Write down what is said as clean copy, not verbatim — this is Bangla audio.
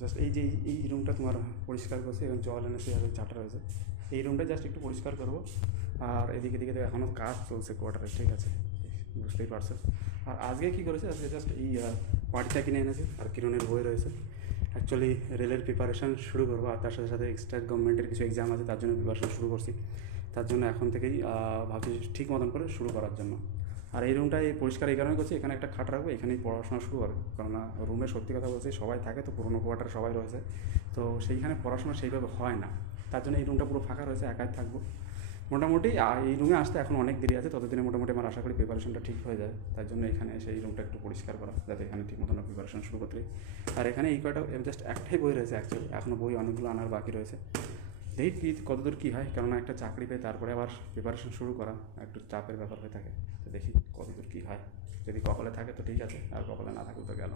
জাস্ট এই যে এই রুমটা তোমার পরিষ্কার করছে এবং জল এনেছে আর ঝাঁটা রয়েছে, এই রুমটা জাস্ট একটু পরিষ্কার করবো। আর এদিকে দিকে তো এখনও কাজ চলছে কোয়ার্টারে, ঠিক আছে, বুঝতেই পারছো। আর আজকে কী করেছে, আজকে জাস্ট এই পার্টিটা কিনে এনেছে আর কিরণের বই রয়েছে। অ্যাকচুয়ালি রেলের প্রিপারেশান শুরু করবো, আর তার সাথে সাথে এক্সট্রা গভর্নমেন্টের কিছু এক্সাম আছে, তার জন্য প্রিপারেশান শুরু করছি। তার জন্য এখন থেকেই ভাবছি ঠিক মতন করে শুরু করার জন্য। আর এই রুমটাই পরিষ্কার এই কারণে করছি, এখানে একটা খাট রাখবো, এখানেই পড়াশোনা শুরু হবে। কেননা রুমে সত্যি কথা বলছি সবাই থাকে, তো পুরোনো কোয়ার্টার সবাই রয়েছে, তো সেইখানে পড়াশোনা সেইভাবে হয় না। তার জন্য এই রুমটা পুরো ফাঁকা রয়েছে, একাই থাকবো মোটামুটি। এই রুমে আসতে এখন অনেক দেরি আছে, ততদিনে মোটামুটি আমার আশা করি প্রিপারেশনটা ঠিক হয়ে যায়। তার জন্য এখানে এসে এই রুমটা একটু পরিষ্কার করা, যাতে এখানে ঠিক মতন প্রিপারেশন শুরু করতে পারি। আর এখানে এই কয়টা জাস্ট একটাই বই রয়েছে অ্যাকচুয়ালি, এখনও বই অনেকগুলো আনার বাকি রয়েছে। দেখি কতদূর কী হয়, কেননা একটা চাকরি পেয়ে তারপরে আবার প্রিপারেশন শুরু করা একটু চাপের ব্যাপার হয়ে থাকে। তো দেখি কতদূর কী হয়, যদি কপালে থাকে তো ঠিক আছে, আর কপালে না থাকলে তো গেল।